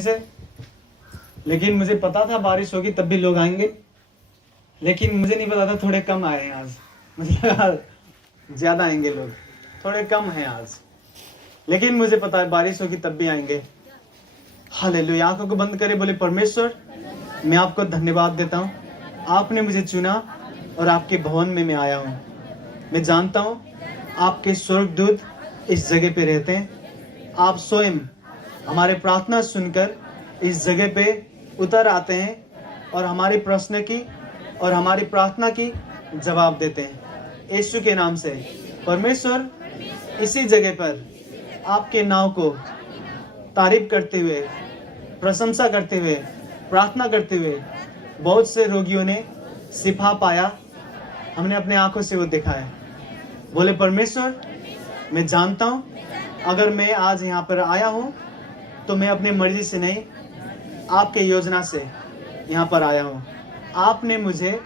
से, लेकिन मुझे पता था बारिश होगी तब भी लोग आएंगे, लेकिन मुझे नहीं पता था थोड़े कम आए हैं आज। मुझे लगा ज्यादा आएंगे लोग, थोड़े कम हैं आज, लेकिन मुझे पता है बारिश होगी तब भी आएंगे। हालेलुया। आंखों को बंद करे, बोले परमेश्वर मैं आपको धन्यवाद देता हूँ, आपने मुझे चुना और आपके भवन में मैं आया हूँ। मैं जानता हूँ आपके स्वर्गदूत इस जगह पे रहते हैं। आप स्वयं हमारे प्रार्थना सुनकर इस जगह पे उतर आते हैं और हमारे प्रश्न की और हमारी प्रार्थना की जवाब देते हैं। यीशु के नाम से परमेश्वर इसी जगह पर आपके नाम को तारीफ करते हुए, प्रशंसा करते हुए, प्रार्थना करते हुए बहुत से रोगियों ने शिफा पाया। हमने अपने आंखों से वो देखा है। बोले परमेश्वर मैं जानता हूँ अगर मैं आज यहाँ पर आया हूँ तो मैं अपनी मर्जी से नहीं, आपके योजना से यहाँ पर आया हूँ। आपने मुझे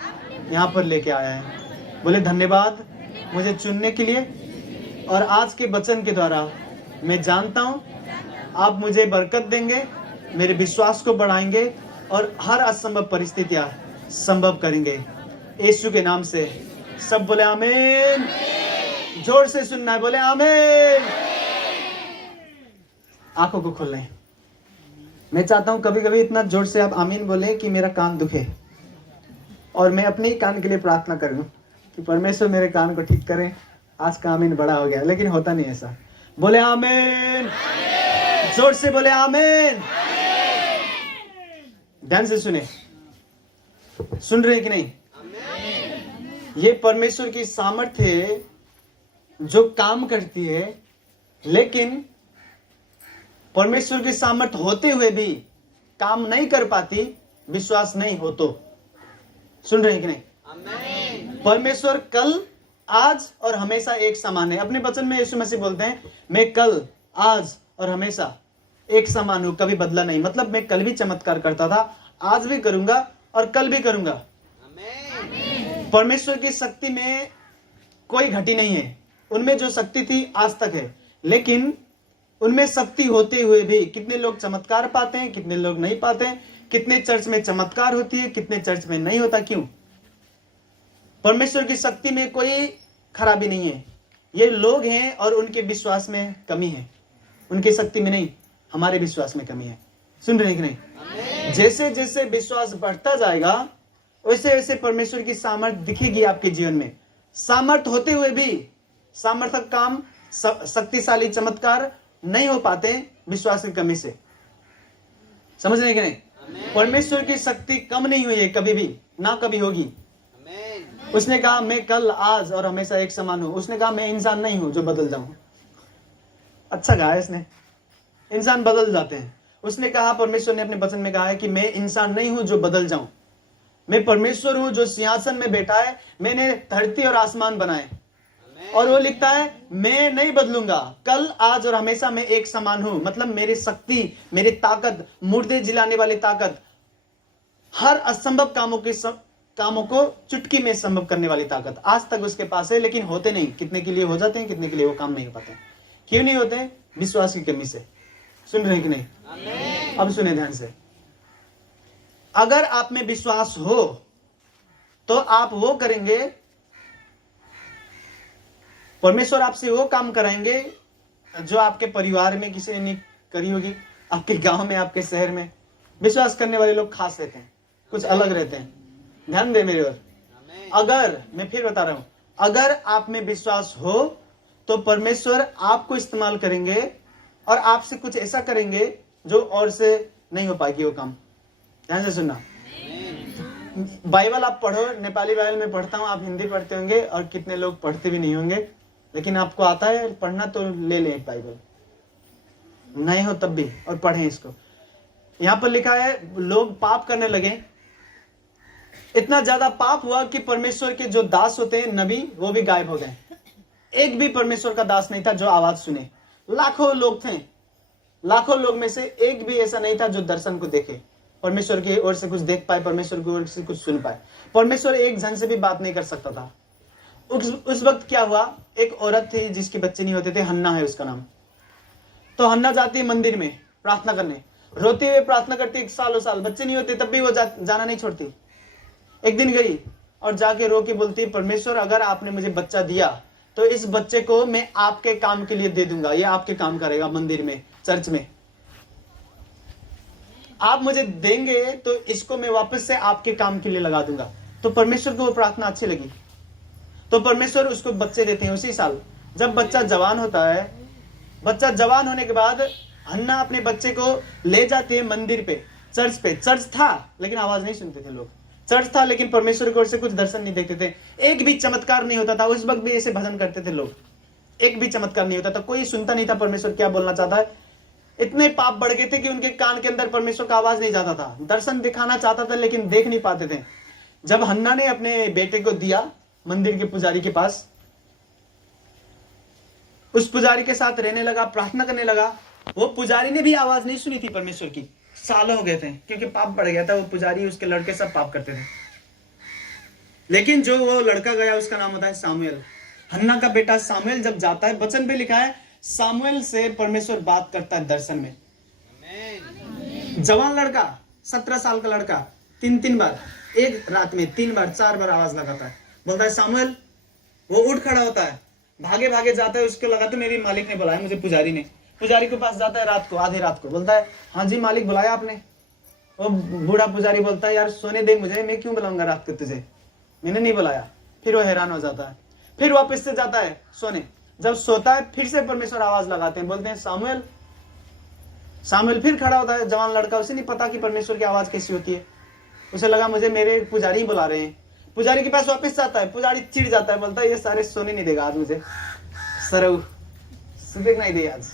यहाँ पर लेके आया है। बोले धन्यवाद मुझे चुनने के लिए। और आज के वचन के द्वारा मैं जानता हूँ आप मुझे बरकत देंगे, मेरे विश्वास को बढ़ाएंगे और हर असंभव परिस्थितियाँ संभव करेंगे। यीशु के नाम से सब बोले आमीन। जोर से सुनना है, बोले आमीन। आंखों को खोल लें। मैं चाहता हूं कभी कभी इतना जोर से आप आमीन बोले कि मेरा कान दुखे और मैं अपने ही कान के लिए प्रार्थना करूं कि परमेश्वर मेरे कान को ठीक करें। आज का आमीन बड़ा हो गया, लेकिन होता नहीं ऐसा। बोले आमीन, जोर से बोले आमीन। ध्यान से सुने, सुन रहे कि नहीं? ये परमेश्वर की सामर्थ्य है जो काम करती है, लेकिन परमेश्वर की सामर्थ्य होते हुए भी काम नहीं कर पाती, विश्वास नहीं हो तो। सुन रहे हैं कि नहीं? परमेश्वर कल, आज और हमेशा एक समान है। अपने वचन में यीशु मसीह बोलते हैं मैं कल, आज और हमेशा एक समान हूं, कभी बदला नहीं। मतलब मैं कल भी चमत्कार करता था, आज भी करूंगा और कल भी करूंगा। परमेश्वर की शक्ति में कोई घटी नहीं है। उनमें जो शक्ति थी आज तक है, लेकिन उनमें शक्ति होते हुए भी कितने लोग चमत्कार पाते हैं, कितने लोग नहीं पाते हैं। कितने चर्च में चमत्कार होती है, कितने चर्च में नहीं होता। क्यों? परमेश्वर की शक्ति में कोई खराबी नहीं है। ये लोग हैं और उनके विश्वास में कमी है। उनकी शक्ति में नहीं, हमारे विश्वास में कमी है। सुन रहे हैं कि नहीं? जैसे जैसे विश्वास बढ़ता जाएगा वैसे वैसे परमेश्वर की सामर्थ्य दिखेगी आपके जीवन में। सामर्थ्य होते हुए भी सामर्थक काम, शक्तिशाली चमत्कार नहीं हो पाते विश्वास की कमी से। समझ रहे हैं कि नहीं? परमेश्वर की शक्ति कम नहीं हुई है कभी भी, ना कभी होगी। उसने कहा मैं कल, आज और हमेशा एक समान हूं। उसने कहा मैं इंसान नहीं हूं जो बदल जाऊं। अच्छा कहा है इसने, इंसान बदल जाते हैं। उसने कहा, परमेश्वर ने अपने वचन में कहा है कि मैं इंसान नहीं हूं जो बदल जाऊं। मैं परमेश्वर हूं जो सिंहासन में बैठा है। मैंने धरती और आसमान बनाए। और वो लिखता है मैं नहीं बदलूंगा, कल, आज और हमेशा मैं एक समान हूं। मतलब मेरी शक्ति, मेरी ताकत, मुर्दे जिलाने वाली ताकत, हर असंभव कामों को चुटकी में संभव करने वाली ताकत आज तक उसके पास है, लेकिन होते नहीं। कितने के लिए हो जाते हैं, कितने के लिए वो काम नहीं हो पाते। क्यों नहीं होते? विश्वास की कमी से। सुन रहे हैं कि नहीं? अब सुने ध्यान से। अगर आप में विश्वास हो तो आप वो करेंगे, परमेश्वर आपसे वो काम कराएंगे जो आपके परिवार में किसी ने नहीं करी होगी। आपके गांव में, आपके शहर में विश्वास करने वाले लोग खास रहते हैं, कुछ अलग रहते हैं। ध्यान दे मेरे ओर। अगर, मैं फिर बता रहा हूं, अगर आप में विश्वास हो तो परमेश्वर आपको इस्तेमाल करेंगे और आपसे कुछ ऐसा करेंगे जो और से नहीं हो पाएगी वो काम। ध्यान से सुनना। बाइबल आप पढ़ो, नेपाली बाइबल में पढ़ता हूं, आप हिंदी पढ़ते होंगे और कितने लोग पढ़ते भी नहीं होंगे, लेकिन आपको आता है पढ़ना तो ले लें बाइबल, नहीं हो तब भी, और पढ़ें इसको। यहां पर लिखा है लोग पाप करने लगे। इतना ज्यादा पाप हुआ कि परमेश्वर के जो दास होते हैं, नबी, वो भी गायब हो गए। एक भी परमेश्वर का दास नहीं था जो आवाज सुने। लाखों लोग थे, लाखों लोग में से एक भी ऐसा नहीं था जो दर्शन को देखे, परमेश्वर की ओर से कुछ देख पाए, परमेश्वर की ओर से कुछ सुन पाए। परमेश्वर एक जन से भी बात नहीं कर सकता था। उस वक्त क्या हुआ, एक औरत थी जिसके बच्चे नहीं होते थे, हन्ना है उसका नाम। तो हन्ना जाती है मंदिर में प्रार्थना करने। रोते हुए प्रार्थना करती, सालों साल बच्चे नहीं होते, तब भी वो जाना नहीं छोड़ती। एक दिन गई और जाके रो के बोलती, परमेश्वर अगर आपने मुझे बच्चा दिया तो इस बच्चे को मैं आपके काम के लिए दे दूंगा, ये आपके काम करेगा मंदिर में, चर्च में। आप मुझे देंगे तो इसको मैं वापस से आपके काम के लिए लगा दूंगा। तो परमेश्वर को वो प्रार्थना अच्छी लगी, तो परमेश्वर उसको बच्चे देते हैं उसी साल। जब बच्चा जवान होता है, बच्चा जवान होने के बाद हन्ना अपने बच्चे को ले जाती है मंदिर पे, चर्च पे। चर्च था लेकिन आवाज नहीं सुनते थे लोग, चर्च था लेकिन परमेश्वर की ओर से कुछ दर्शन नहीं देखते थे, एक भी चमत्कार नहीं होता था। उस वक्त भी ऐसे भजन करते थे लोग, एक भी चमत्कार नहीं होता था, कोई सुनता नहीं था परमेश्वर क्या बोलना चाहता है। इतने पाप बढ़ गए थे कि उनके कान के अंदर परमेश्वर का आवाज नहीं जाता था, दर्शन दिखाना चाहता था लेकिन देख नहीं पाते थे। जब हन्ना ने अपने बेटे को दिया मंदिर के पुजारी के पास, उस पुजारी के साथ रहने लगा, प्रार्थना करने लगा। वो पुजारी ने भी आवाज नहीं सुनी थी परमेश्वर की, सालों हो गए थे क्योंकि पाप बढ़ गया था। वो पुजारी उसके लड़के सब पाप करते थे। लेकिन जो वो लड़का गया उसका नाम होता है सामुएल। हन्ना का बेटा सामुएल जब जाता है, वचन पे लिखा है सामुएल से परमेश्वर बात करता है दर्शन में। जवान लड़का, 17 साल का लड़का, तीन बार एक रात में 3 बार 4 बार आवाज लगाता है, बोलता है सामुएल। वो उठ खड़ा होता है, भागे भागे जाता है, उसको लगा तो मेरी मालिक ने बुलाया मुझे, पुजारी के पास जाता है रात को, आधी रात को, बोलता है हाँ जी मालिक बुलाया आपने। वो बूढ़ा पुजारी बोलता है यार सोने दे मुझे, मैं क्यों बुलाऊंगा रात को तुझे, मैंने नहीं बुलाया। फिर वो हैरान हो जाता है, फिर वापस से जाता है सोने। जब सोता है फिर से परमेश्वर आवाज लगाते हैं, बोलते हैं सामुएल। सामुएल फिर खड़ा होता है, जवान लड़का, उसे नहीं पता कि परमेश्वर की आवाज कैसी होती है, उसे लगा मुझे मेरे पुजारी ही बुला रहे हैं। पुजारी के पास वापस जाता है, पुजारी चिढ़ जाता है, बोलता है ये सारे सोने नहीं देगा आज मुझे, सरऊ सुबह नहीं दे आज।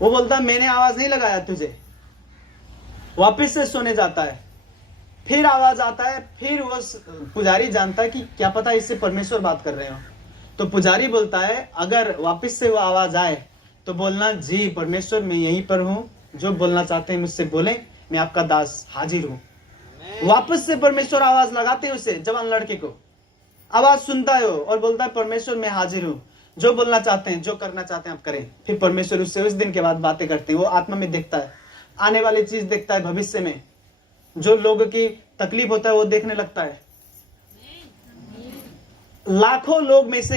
वो बोलता मैंने आवाज नहीं लगाया तुझे, वापस से सोने जाता है। फिर आवाज आता है, फिर वो पुजारी जानता है कि क्या पता इससे परमेश्वर बात कर रहे हो। तो पुजारी बोलता है अगर वापस से वो आवाज आए तो बोलना जी परमेश्वर मैं यहीं पर हूं, जो बोलना चाहते हैं मुझसे बोले, मैं आपका दास हाजिर हूं। वापस से परमेश्वर आवाज लगाते हैं उसे, जवान लड़के को आवाज सुनता है और बोलता है परमेश्वर मैं हाजिर हूं, जो बोलना चाहते हैं, जो करना चाहते हैं आप करें। फिर परमेश्वर उससे उस दिन के बाद बातें करते हैं। वो आत्मा में देखता है, आने वाली चीज देखता है, भविष्य में जो लोगों की तकलीफ होता है वो देखने लगता है। लाखों लोग में से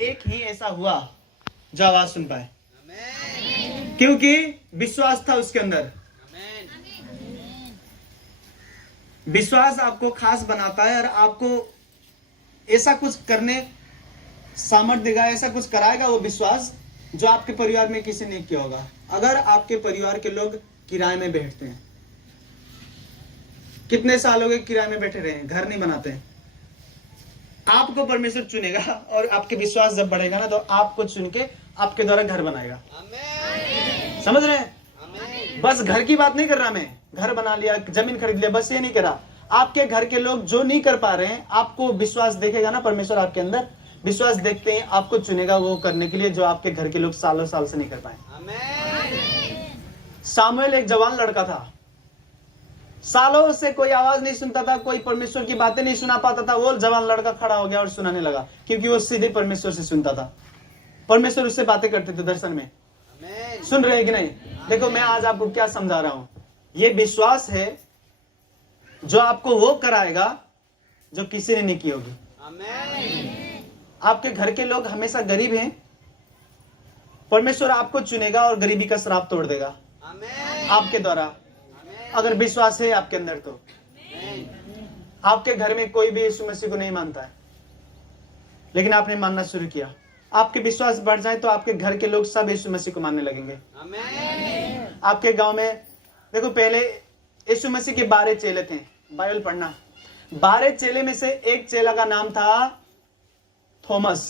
एक ही ऐसा हुआ जो आवाज सुन पाए, क्योंकि विश्वास था उसके अंदर। विश्वास आपको खास बनाता है और आपको ऐसा कुछ करने सामर्थ्य देगा, ऐसा कुछ कराएगा वो विश्वास जो आपके परिवार में किसी ने किया होगा। अगर आपके परिवार के लोग किराए में बैठते हैं, कितने साल हो गए किराए में बैठे रहे हैं, घर नहीं बनाते हैं, आपको परमेश्वर चुनेगा और आपके विश्वास जब बढ़ेगा ना तो आपको चुन के आपके द्वारा घर बनाएगा। समझ रहे हैं? बस घर की बात नहीं कर रहा मैं, घर बना लिया, जमीन खरीद लिया, बस ये नहीं करा। आपके घर के लोग जो नहीं कर पा रहे हैं, आपको विश्वास देखेगा ना परमेश्वर, आपके अंदर विश्वास देखते हैं, आपको चुनेगा वो करने के लिए जो आपके घर के लोग सालों साल से नहीं कर पाए। सामुएल एक जवान लड़का था, सालों से कोई आवाज नहीं सुनता था, कोई परमेश्वर की बातें नहीं सुना पाता था। वो जवान लड़का खड़ा हो गया और सुनाने लगा, क्योंकि वो सीधे परमेश्वर से सुनता था। परमेश्वर उससे बातें करते थे दर्शन में। सुन रहे हैं कि नहीं? देखो मैं आज आपको क्या समझा रहा हूं, ये विश्वास है जो आपको वो कराएगा जो किसी ने नहीं की होगी। आपके घर के लोग हमेशा गरीब हैं, परमेश्वर आपको चुनेगा और गरीबी का श्राप तोड़ देगा आपके द्वारा, अगर विश्वास है आपके अंदर तो। आपके घर में कोई भी यीशु मसीह को नहीं मानता है, लेकिन आपने मानना शुरू किया, आपके विश्वास बढ़ जाए तो आपके घर के लोग सब यीशु मसीह को मानने लगेंगे। आपके गांव में देखो, पहले यीशु मसीह के 12 चेले थे, बाइबल पढ़ना। 12 चेले में से एक चेला का नाम था थॉमस,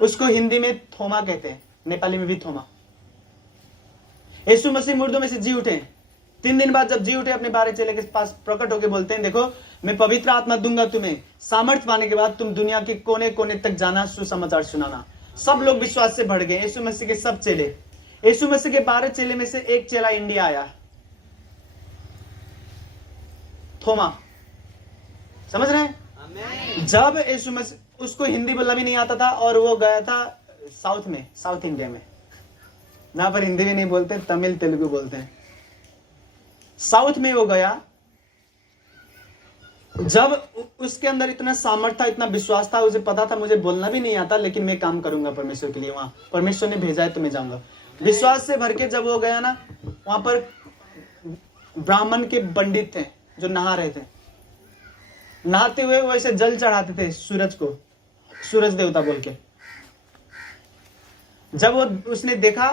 उसको हिंदी में थोमा कहते हैं, नेपाली में भी थोमा। यीशु मसीह मुर्दों में से जी उठे, 3 दिन बाद जब जी उठे अपने 12 चेले के पास प्रकट होकर बोलते हैं, देखो मैं पवित्र आत्मा दूंगा तुम्हें, सामर्थ्य पाने के बाद तुम दुनिया के कोने कोने तक जाना, सुसमाचार सुनाना। सब लोग विश्वास से बढ़ गए, यीशु मसीह के सब चेले। यीशु मसीह के 12 चेले में से एक चेला इंडिया आया, थोमा। समझ रहे हैं? जब यीशु मसीह, उसको हिंदी बोलना भी नहीं आता था और वो गया था साउथ में, साउथ इंडिया में, यहाँ पर हिंदी भी नहीं बोलते, तमिल तेलुगु बोलते हैं। साउथ में वो गया, जब उसके अंदर इतना सामर्थ्य था, इतना विश्वास था, उसे पता था मुझे बोलना भी नहीं आता लेकिन मैं काम करूंगा परमेश्वर के लिए, वहां परमेश्वर ने भेजा है तो मैं जाऊंगा। विश्वास से भर के जब वो गया ना, वहां पर ब्राह्मण के पंडित थे जो नहा रहे थे। नहाते हुए वो ऐसे जल चढ़ाते थे सूरज को, सूरज देवता बोल के। जब वो उसने देखा,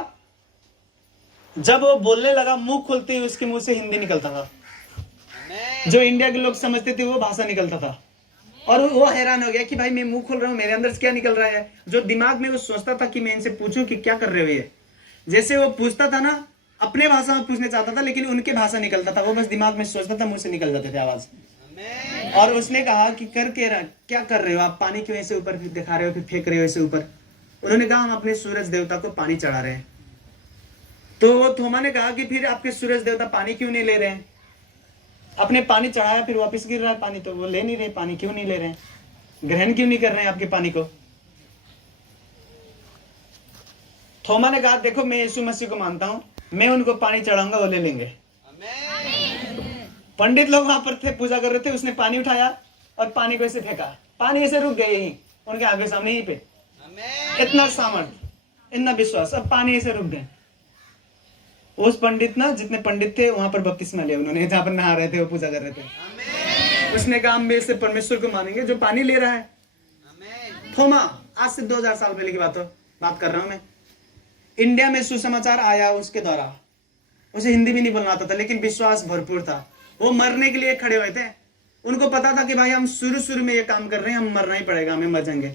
जब वो बोलने लगा, मुंह खोलते ही उसके मुंह से हिंदी निकलता था। जो इंडिया के लोग समझते थे वो भाषा निकलता था। और वो हैरान हो गया कि भाई मैं मुंह खोल रहा हूँ, मेरे अंदर से क्या निकल रहा है। जो दिमाग में वो सोचता था कि मैं इनसे पूछूं कि क्या कर रहे हो ये, जैसे वो पूछता था ना, अपने भाषा में पूछने चाहता था लेकिन उनके भाषा निकलता था। वो बस दिमाग में सोचता था, मुंह से निकल जाते थे आवाज। और उसने कहा कि क्या कर रहे हो आप, पानी क्यों ऐसे ऊपर दिखा रहे हो, फिर फेंक रहे हो ऐसे ऊपर। उन्होंने कहा हम अपने सूरज देवता को पानी चढ़ा रहे हैं। तो थोमा ने कहा कि फिर आपके सूरज देवता पानी क्यों नहीं ले रहे हैं। अपने पानी चढ़ाया, फिर वापस गिर रहा है पानी, तो वो ले नहीं रहे पानी, क्यों नहीं ले रहे हैं, ग्रहण क्यों नहीं कर रहे हैं आपके पानी को। थोमा ने कहा देखो मैं यीशु मसीह को मानता हूं, मैं उनको पानी चढ़ाऊंगा, वो ले लेंगे। पंडित लोग वहां पर थे, पूजा कर रहे थे, उसने पानी उठाया और पानी को ऐसे फेंका, पानी ऐसे रुक गए यहीं उनके आगे सामने यहीं पे। इतना सामर्थ्य, इतना विश्वास, अब पानी ऐसे रुक गए। उस पंडित ना, जितने पंडित थे वहां पर बपतिस्मा लिया उन्होंने, जहां पर नहा रहे थे, वो पूजा कर रहे थे। उसने कहा हम से परमेश्वर को मानेंगे जो पानी ले रहा है। थोमा, आज से 2000 साल पहले की बात कर रहा हूं मैं। इंडिया में सुसमाचार आया उसके द्वारा, उसे हिंदी भी नहीं बोलना आता था लेकिन विश्वास भरपूर था। वो मरने के लिए खड़े हुए थे। उनको पता था कि भाई हम शुरू में ये काम कर रहे हैं, हम मरना ही पड़ेगा, हमें मर जाएंगे।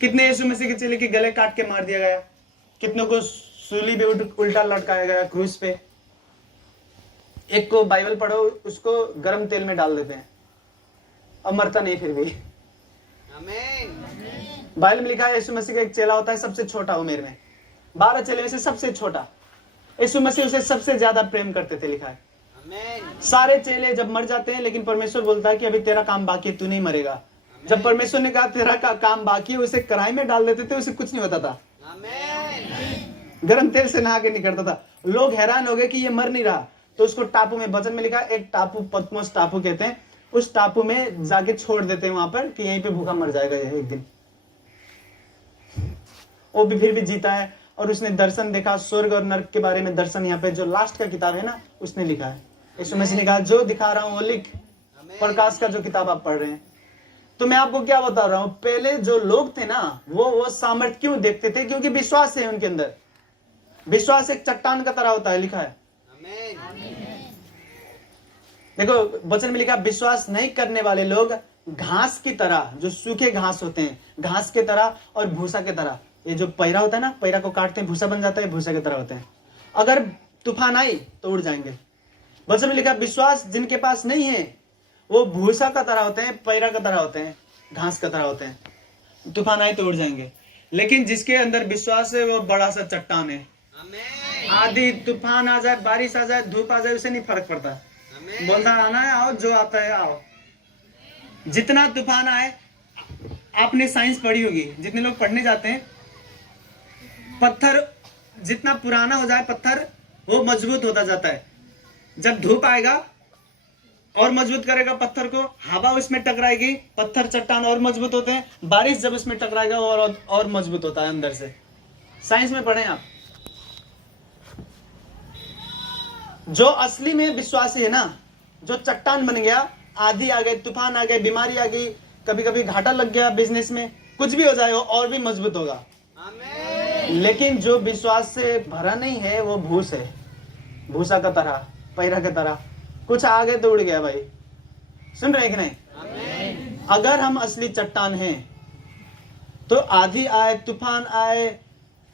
कितने यीशु मसीह के चेले के गले काट के मार दिया गया, कितनों को सूली पे उल्टा लटकाया गया क्रूस पे। एक को बाइबल पढ़ो, उसको गर्म तेल में डाल देते हैं और मरता नहीं फिर भी। बाइबल में लिखा है यीशु मसीह का एक चेला होता है सबसे छोटा उम्र में, 12 चेले में से सबसे छोटा। यीशु मसीह उसे सबसे ज्यादा प्रेम करते थे, लिखा है। सारे चेले जब मर जाते हैं, लेकिन परमेश्वर बोलता है कि अभी तेरा काम बाकी है, तू नहीं मरेगा। जब परमेश्वर ने कहा तेरा काम बाकी है, उसे कढ़ाई में डाल देते थे, उसे कुछ नहीं होता था, गर्म तेल से नहा के निकलता था। लोग हैरान हो गए कि ये मर नहीं रहा, तो उसको टापू में, वचन में लिखा एक टापू, पद्मोस टापू कहते हैं, उस टापू में जाके छोड़ देते हैं वहां पर कि यहीं पे भूखा मर जाएगा एक दिन। वो भी फिर भी जीता है। और उसने दर्शन देखा, स्वर्ग और नरक के बारे में दर्शन, यहाँ पे जो लास्ट का किताब है ना, उसने लिखा है। यीशु मसीह ने कहा जो दिखा रहा हूं वो लिख, प्रकाश का जो किताब आप पढ़ रहे हैं। तो मैं आपको क्या बता रहा हूं, पहले जो लोग थे ना, वो सामर्थ्य क्यों देखते थे, क्योंकि विश्वास है उनके अंदर। विश्वास एक चट्टान का तरह होता है, लिखा है। देखो वचन में लिखा, विश्वास नहीं करने वाले लोग घास की तरह, जो सूखे घास होते हैं, घास के तरह और भूसा के तरह। ये जो पैरा होता है ना, पैरा को काटते हैं भूसा बन जाता है, भूसा की तरह होते हैं। अगर तूफान आई तो उड़ जाएंगे। वचन में लिखा विश्वास जिनके पास नहीं है वो भूसा का तरह होते हैं, पैरा का तरह होते हैं, घास का तरह होते हैं। तूफान आए तो उड़ जाएंगे। लेकिन जिसके अंदर विश्वास है वो बड़ा सा चट्टान है। आधी तूफान आ जाए, बारिश आ जाए, धूप आ जाए, उसे नहीं फर्क पड़ता। बोलता आना है आओ, जो आता है आओ। जितना तूफान आए, आपने साइंस पढ़ी होगी, जितने लोग पढ़ने जाते हैं, पत्थर जितना पुराना हो जाए पत्थर, वो मजबूत होता जाता है। जब धूप आएगा और मजबूत करेगा पत्थर को, हवा उसमें टकराएगी, पत्थर चट्टान और मजबूत होते हैं। बारिश जब उसमें टकराएगा और मजबूत होता है अंदर से। साइंस में पढ़ें आप। जो असली में विश्वासी है ना, जो चट्टान बन गया, आंधी आ गई, तूफान आ गए, बीमारी आ गई, कभी कभी घाटा लग गया बिजनेस में, कुछ भी हो जाए, वो और भी मजबूत होगा। लेकिन जो विश्वास से भरा नहीं है वो भूस है, भूसा का तरह, पैरा की तरह। कुछ आगे तो उड़ गया भाई। सुन रहे हैं कि नहीं? अगर हम असली चट्टान हैं तो आंधी आए, तूफान आए,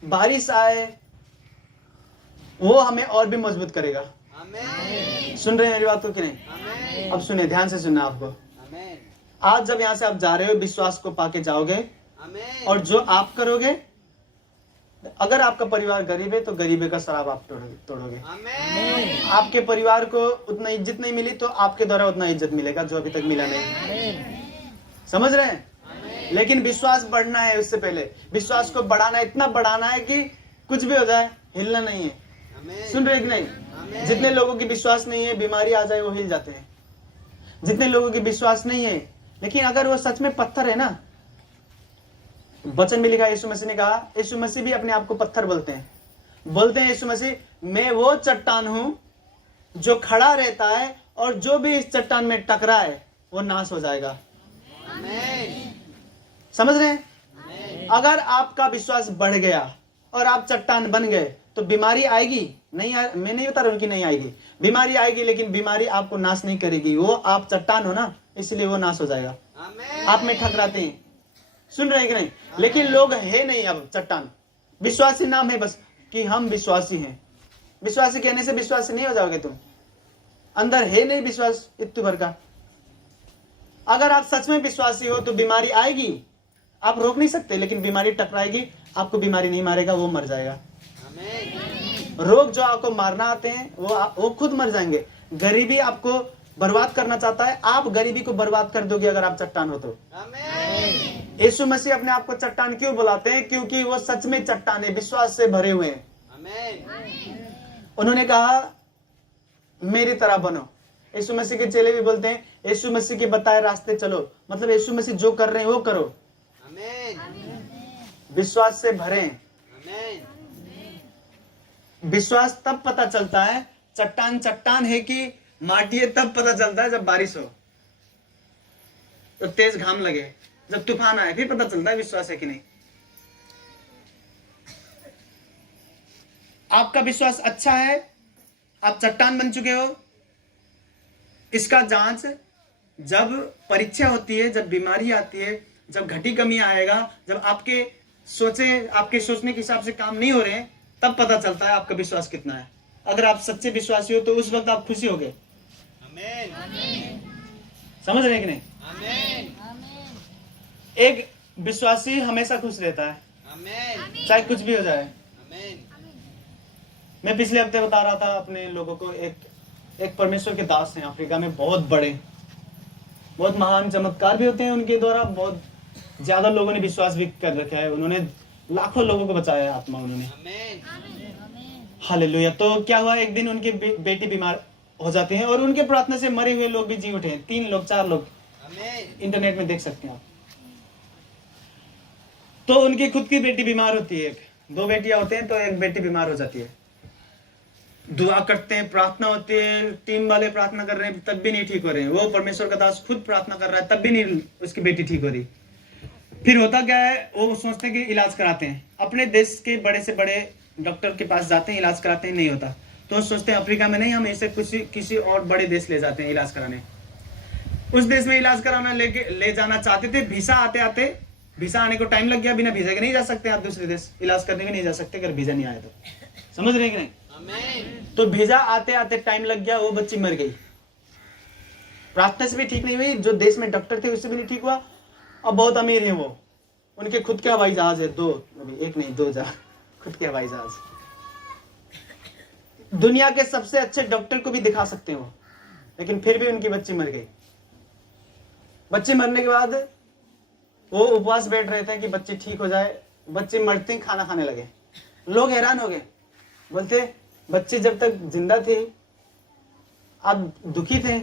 बारिश आए, वो हमें और भी मजबूत करेगा। सुन रहे हैं मेरी बात को कि नहीं? अब सुने, ध्यान से सुनना आपको। आज जब यहां से आप जा रहे हो, विश्वास को पाके जाओगे, और जो आप करोगे, अगर आपका परिवार गरीब है तो गरीबी का शराब आप तोड़ोगे। आपके परिवार को उतना इज्जत नहीं मिली तो आपके द्वारा उतना इज्जत मिलेगा जो अभी तक मिला नहीं। समझ रहे हैं? लेकिन विश्वास बढ़ना है, उससे पहले विश्वास को बढ़ाना है, इतना बढ़ाना है कि कुछ भी हो जाए, हिलना नहीं है। सुन रहे कि नहीं? जितने लोगों की विश्वास नहीं है, बीमारी आ जाए वो हिल जाते हैं। जितने लोगों की विश्वास नहीं है, लेकिन अगर वो सच में पत्थर है ना, वचन में लिखा, यीशु मसीह ने कहा, यीशु मसीह भी अपने आप को पत्थर बोलते हैं यीशु मसीह, मैं वो चट्टान हूं जो खड़ा रहता है और जो भी इस चट्टान में टकराए वो नाश हो जाएगा। समझ रहे हैं? अगर आपका विश्वास बढ़ गया और आप चट्टान बन गए तो बीमारी आएगी नहीं? मैं नहीं बता रहा हूं कि नहीं आएगी, बीमारी आएगी, लेकिन बीमारी आपको नाश नहीं करेगी। वो आप चट्टान हो ना, इसलिए वो नाश हो जाएगा। आप में ठकराते हैं। सुन रहे हैं कि नहीं? लेकिन लोग है नहीं अब चट्टान, विश्वासी नाम है बस कि हम विश्वासी हैं। विश्वासी कहने से विश्वासी नहीं हो जाओगे तुम, अंदर है नहीं विश्वास इतने भर का। अगर आप सच में विश्वासी हो तो बीमारी आएगी, आप रोक नहीं सकते, लेकिन बीमारी टकराएगी, आपको बीमारी नहीं मारेगा, वो मर जाएगा। रोग जो आपको मारना आते हैं वो खुद मर जाएंगे। गरीबी आपको बर्बाद करना चाहता है, आप गरीबी को बर्बाद कर दोगे अगर आप चट्टान हो तो। यीशु मसीह अपने आप को चट्टान क्यों बुलाते हैं? क्योंकि वो सच में चट्टान है, विश्वास से भरे हुए हैं। उन्होंने कहा मेरी तरह बनो। यीशु मसीह के चेले भी बोलते हैं यीशु मसीह के बताए रास्ते चलो, मतलब यीशु मसीह जो कर रहे हैं वो करो। विश्वास से भरे। विश्वास तब पता चलता है चट्टान चट्टान है कि माटी है, तब पता चलता है जब बारिश हो, तो तेज घाम लगे, जब तूफान आए, फिर पता चलता है विश्वास है कि नहीं। आपका विश्वास अच्छा है, आप चट्टान बन चुके हो, इसका जांच जब परीक्षा होती है, जब बीमारी आती है, जब घटी कमी आएगा, जब आपके सोचने के हिसाब से काम नहीं हो रहे हैं, तब पता चलता है आपका विश्वास कितना है। अगर आप सच्चे विश्वासी हो तो उस वक्त आप खुशी होगे। समझ रहे हैं कि नहीं? एक विश्वासी हमेशा खुश रहता है, चाहे कुछ भी हो जाए। मैं पिछले हफ्ते बता रहा था अपने लोगों को, एक परमेश्वर के दास हैं अफ्रीका में, बहुत बड़े, बहुत महान चमत्कार भी होते हैं उनके द्वारा, बहुत ज्यादा लोगों ने विश्वास भी कर रखा है, उन्होंने लाखों लोगों को बचाया है आत्मा उन्होंने। हालेलुया। तो क्या हुआ, एक दिन उनकी बेटी बीमार हो जाती है और उनके प्रार्थना से मरे हुए लोग भी जी उठे हैं, 3 लोग 4 लोग, इंटरनेट में देख सकते हैं आप। तो उनकी खुद की बेटी बीमार होती है, 2 बेटियां होते हैं तो एक बेटी बीमार हो जाती है। दुआ करते हैं, प्रार्थना होती है, टीम वाले प्रार्थना कर रहे हैं, तब भी नहीं ठीक हो रहे हैं। वो परमेश्वर का दास खुद प्रार्थना कर रहा है, तब भी नहीं उसकी बेटी ठीक हो रही। फिर होता क्या है, वो सोचते हैं कि इलाज कराते हैं, अपने देश के बड़े से बड़े डॉक्टर के पास जाते हैं, इलाज कराते हैं, नहीं होता तो सोचते हैं अफ्रीका में नहीं, हम इसे किसी और बड़े देश ले जाते हैं इलाज कराने। उस देश में इलाज कराना ले जाना चाहते थे, वीसा आने को टाइम लग गया, बिना वीजा के नहीं जा सकते आप दूसरे देश, इलाज करने भी नहीं जा सकते अगर वीजा नहीं आया तो। समझ रहे कि नहीं? तो वीजा आते आते टाइम लग गया, वो बच्ची मर गई। प्रार्थना से भी ठीक नहीं हुई, जो देश में डॉक्टर थे उससे भी नहीं ठीक हुआ। अब बहुत अमीर है वो, उनके खुद के हवाई जहाज है, 2, एक नहीं 2 जहाज, खुद के हवाई जहाज। दुनिया के सबसे अच्छे डॉक्टर को भी दिखा सकते हैं वो, लेकिन फिर भी उनकी बच्ची मर गई। बच्ची मरने के बाद वो उपवास बैठ रहे थे कि बच्ची ठीक हो जाए, बच्ची मरते ही खाना खाने लगे। लोग हैरान हो गए, बोलते बच्ची जब तक जिंदा थी आप दुखी थे,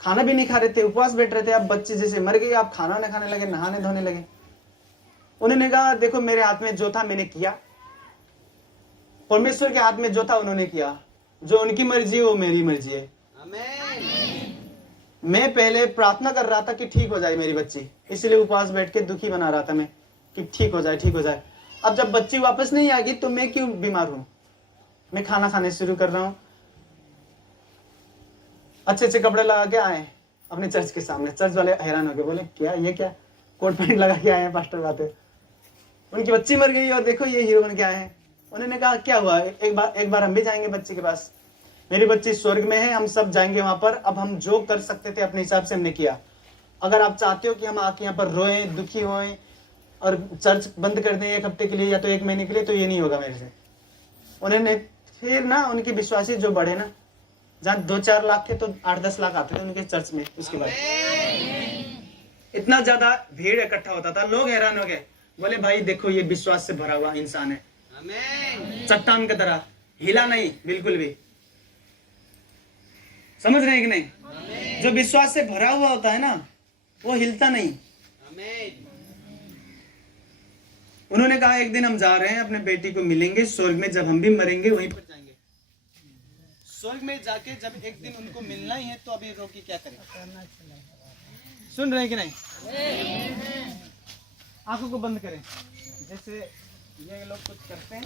खाना भी नहीं खा रहे थे, उपवास बैठ रहे थे, अब बच्ची जैसे मर गई आप खाना न खाने लगे, नहाने धोने लगे। उन्होंने कहा देखो मेरे हाथ में जो था मैंने किया, परमेश्वर के हाथ में जो था उन्होंने किया, जो उनकी मर्जी है वो मेरी मर्जी है। मैं पहले प्रार्थना कर रहा था कि ठीक हो जाए मेरी बच्ची, इसलिए उपवास बैठ के दुखी बना रहा था मैं कि ठीक हो जाए, ठीक हो जाए। अब जब बच्ची वापस नहीं आएगी तो मैं क्यों बीमार हूं? मैं खाना खाने शुरू कर रहा हूं, अच्छे अच्छे कपड़े लगा के आए अपने चर्च के सामने। चर्च वाले हैरान हो गए, बोले क्या ये क्या कोट पैंट लगा के आए हैं पास्टर बातें। उनकी बच्ची मर गई और देखो ये हीरो बन के आए हैं। उन्होंने कहा क्या हुआ, एक बार हम भी जाएंगे बच्ची के पास, मेरी बच्ची स्वर्ग में है, हम सब जाएंगे वहां पर। अब हम जो कर सकते थे अपने हिसाब से हमने किया। अगर आप चाहते हो कि हम आके यहाँ पर रोएं, दुखी होएं और चर्च बंद कर दें 1 हफ्ते के लिए या तो 1 महीने के लिए, तो ये नहीं होगा मेरे से। उन्होंने फिर ना उनकी विश्वासी जो बढ़े ना, जहाँ 2-4 लाख थे तो 8-10 लाख आते थे उनके चर्च में। उसके बाद इतना ज्यादा भीड़ इकट्ठा होता था, लोग हैरान हो गए, बोले भाई देखो ये विश्वास से भरा हुआ इंसान है, चट्टान की तरह हिला नहीं बिल्कुल भी। समझ रहे हैं कि नहीं? जो विश्वास से भरा हुआ होता है ना वो हिलता नहीं। उन्होंने कहा एक दिन हम जा रहे हैं अपने बेटी को मिलेंगे स्वर्ग में, जब हम भी मरेंगे वहीं पर जाएंगे। स्वर्ग में जाके जब एक दिन उनको मिलना ही है तो अभी रोकी क्या करें? सुन रहे हैं कि नहीं? आंखों को बंद करें जैसे ये लोग कुछ करते हैं,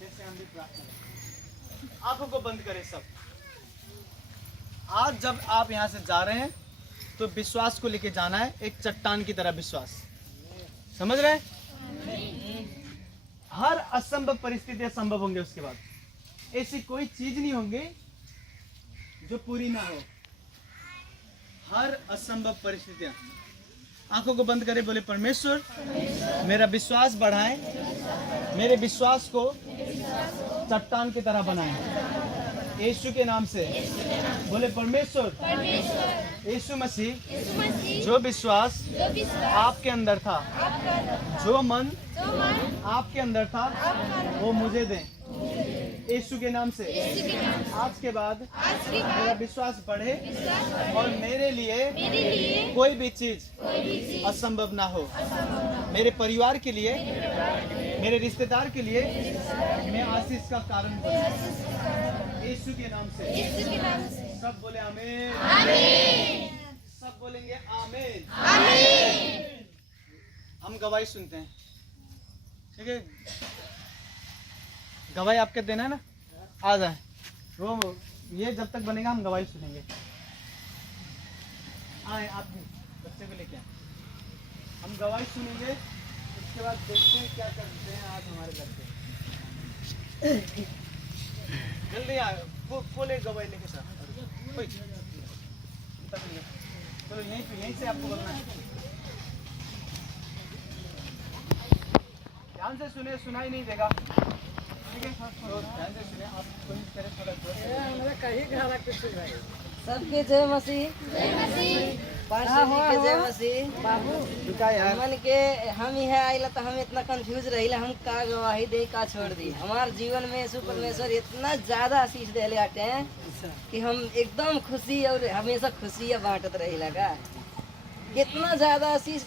जैसे हम भी प्रार्थना करें। आंखों को बंद करें सब। आज जब आप यहाँ से जा रहे हैं तो विश्वास को लेके जाना है, एक चट्टान की तरह विश्वास। समझ रहे हैं? हर असंभव परिस्थितियां संभव होंगे। उसके बाद ऐसी कोई चीज नहीं होंगी जो पूरी ना हो। हर असंभव परिस्थितियां। आंखों को बंद करें, बोले परमेश्वर मेरा विश्वास बढ़ाएं, मेरे विश्वास को चट्टान की तरह बनाएं यीशु के नाम से। बोले परमेश्वर यीशु मसीह जो विश्वास आपके अंदर था, जो मन आपके अंदर था वो मुझे दें यीशु के नाम से। आज के बाद मेरा विश्वास बढ़े और मेरे लिए कोई भी चीज असंभव ना हो। मेरे परिवार के लिए, मेरे रिश्तेदार के लिए मैं आशीष का कारण बनूं यीशु के नाम से। सब बोले आमीन। सब बोलेंगे आमीन। हम गवाही सुनते हैं, ठीक है? गवाही आपके देना है ना? आ जाए वो, ये जब तक बनेगा हम गवाही सुनेंगे। आए आप भी बच्चे को लेके आए, हम गवाही सुनेंगे। उसके बाद देखते हैं क्या करते हैं आज हमारे लड़के। जल्दी आए, बोले गवाही लेके सर। चलो यहीं से आपको बोलना है। ध्यान से सुने, सुनाई नहीं देगा, ठीक है? ध्यान से सुने, आप कोशिश करें थोड़ा। सबके जय मसीह, पास्टर जी के जय मसीह। बाबू हमन के हम यहाँ आइला तो हम इतना कंफ्यूज रही, हम का गवाही दे का छोड़ दी। हमारे जीवन में यीशु परमेश्वर इतना ज्यादा आशीष दे आते हैं कि हम एकदम खुशी और हमेशा खुशियाँ बांटत रही लगा। कितना ज्यादा आशीष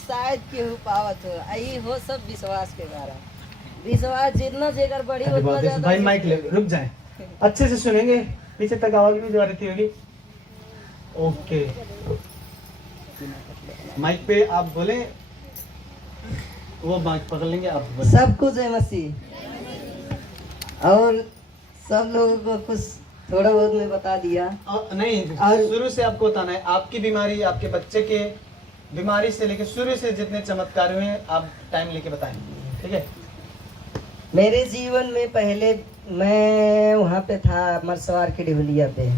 शायद केहू पावत हो। यही हो सब विश्वास के कारण। विश्वास जितना जेकर बढ़ी उतना ज्यादा। भाई माइक ले, रुक जाए, अच्छे से सुनेंगे, पीछे तक आवाज भी जा रही होगी। ओके, माइक पे आप बोले, वो माइक पकड़ लेंगे, आप बोले। सबको जय मसीह। और सब लोगों को कुछ थोड़ा बहुत मैं बता दिया। नहीं, शुरू से आपको बताना है। आपकी बीमारी, आपके बच्चे के बीमारी से लेकर शुरू से जितने चमत्कार हुए हैं आप टाइम लेके बताएं, ठीक है? मेरे जीवन में पहले मैं वहाँ पे था मरसवार के डिहुलिया पे।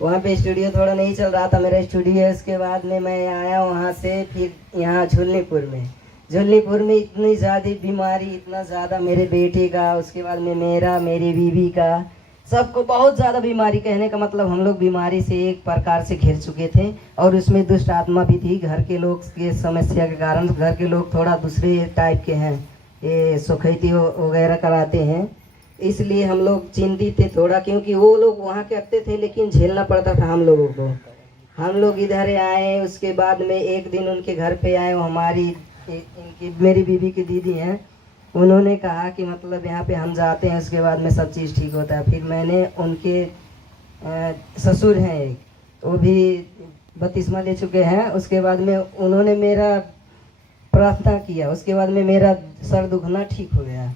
वहाँ पे स्टूडियो थोड़ा नहीं चल रहा था मेरा स्टूडियो। इसके बाद में मैं आया वहाँ से, फिर यहाँ झुलनीपुर में इतनी ज़्यादा बीमारी, इतना ज़्यादा मेरे बेटे का, उसके बाद में मेरी बीवी का, सबको बहुत ज़्यादा बीमारी। कहने का मतलब हम लोग बीमारी से एक प्रकार से घिर चुके थे और उसमें दुष्ट आत्मा भी थी। घर के लोग के समस्या के कारण, घर के लोग थोड़ा दूसरे टाइप के हैं, ये सुखैती वगैरह कराते हैं, इसलिए हम लोग चिंतित थे थोड़ा, क्योंकि वो लोग वहाँ करते थे लेकिन झेलना पड़ता था हम लोगों को। हम लोग इधर आए, उसके बाद में एक दिन उनके घर पे आए। वो हमारी मेरी बीवी की दीदी हैं, उन्होंने कहा कि मतलब यहाँ पे हम जाते हैं, उसके बाद में सब चीज़ ठीक होता है। फिर मैंने उनके ससुर हैं एक, वो भी बपतिस्मा ले चुके हैं। उसके बाद में उन्होंने मेरा प्रार्थना किया, उसके बाद में मेरा सर दुखना ठीक हो गया।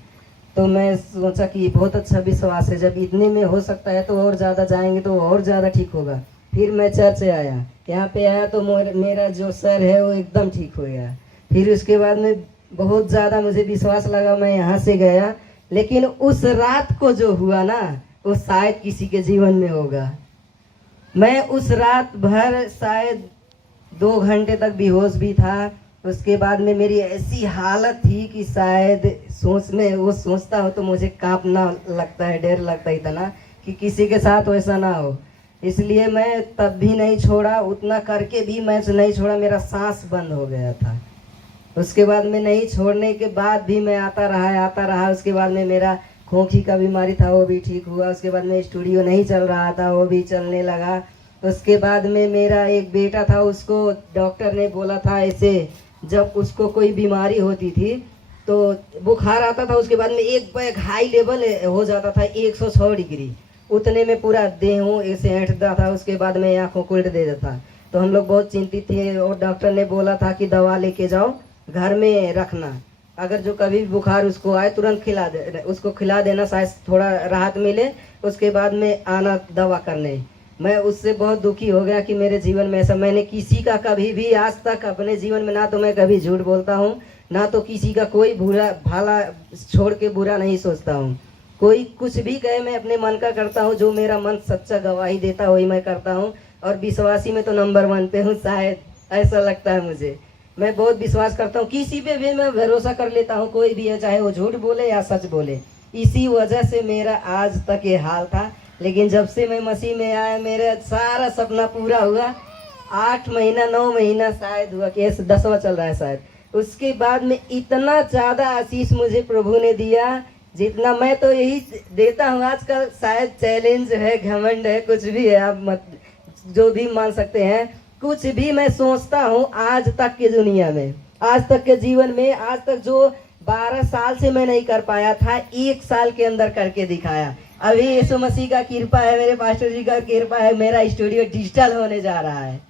तो मैं सोचा कि बहुत अच्छा विश्वास है, जब इतने में हो सकता है तो और ज़्यादा जाएंगे तो और ज़्यादा ठीक होगा। फिर मैं चर्च आया, यहाँ पे आया तो मेरा जो सर है वो एकदम ठीक हो गया। फिर उसके बाद में बहुत ज़्यादा मुझे विश्वास लगा, मैं यहाँ से गया। लेकिन उस रात को जो हुआ ना, वो शायद किसी के जीवन में होगा। मैं उस रात भर शायद 2 घंटे तक बेहोश भी था। उसके बाद में मेरी ऐसी हालत थी कि शायद वो सोचता हो तो मुझे कांपना लगता है, डर लगता है इतना कि किसी के साथ वैसा ना हो। इसलिए मैं तब भी नहीं छोड़ा, उतना करके भी मैं नहीं छोड़ा। मेरा सांस बंद हो गया था, उसके बाद में नहीं छोड़ने के बाद भी मैं आता रहा। उसके बाद में मेरा खोखी का बीमारी था, वो भी ठीक हुआ। उसके बाद में स्टूडियो नहीं चल रहा था, वो भी चलने लगा। उसके बाद में मेरा एक बेटा था, उसको डॉक्टर ने बोला था ऐसे, जब उसको कोई बीमारी होती थी तो बुखार आता था, उसके बाद में एक बैग हाई लेवल हो जाता था 106 डिग्री, उतने में पूरा देह ऐसे ऐंठता था। उसके बाद में आँखों को उल्ट दे देता। तो हम लोग बहुत चिंतित थे और डॉक्टर ने बोला था कि दवा लेके जाओ, घर में रखना, अगर जो कभी भी बुखार उसको आए तुरंत उसको खिला देना, शायद थोड़ा राहत मिले। उसके बाद में आना दवा करने। मैं उससे बहुत दुखी हो गया कि मेरे जीवन में ऐसा मैंने किसी का कभी भी आज तक अपने जीवन में, ना तो मैं कभी झूठ बोलता हूँ, ना तो किसी का कोई बुरा भला छोड़ के बुरा नहीं सोचता हूँ। कोई कुछ भी कहे मैं अपने मन का करता हूँ, जो मेरा मन सच्चा गवाही देता वही मैं करता हूँ। और विश्वासी में तो नंबर 1 पे हूँ, शायद ऐसा लगता है मुझे। मैं बहुत विश्वास करता हूँ, किसी पे भी मैं भरोसा कर लेता हूँ, कोई भी है, चाहे वो झूठ बोले या सच बोले। इसी वजह से मेरा आज तक ये हाल था। लेकिन जब से मैं मसीह में आया, मेरा सारा सपना पूरा हुआ। 8 महीना 9 महीना शायद हुआ कि 10वां चल रहा है शायद। उसके बाद में इतना ज़्यादा आशीष मुझे प्रभु ने दिया, जितना मैं तो यही देता हूँ आजकल। शायद चैलेंज है, घमंड है, कुछ भी है, आप मत जो भी मान सकते हैं। कुछ भी मैं सोचता हूँ आज तक की दुनिया में, आज तक के जीवन में, आज तक जो 12 साल से मैं नहीं कर पाया था, 1 साल के अंदर करके दिखाया। अभी यीशु मसीह का कृपा है, मेरे पास्टर जी का कृपा है, मेरा स्टूडियो डिजिटल होने जा रहा है।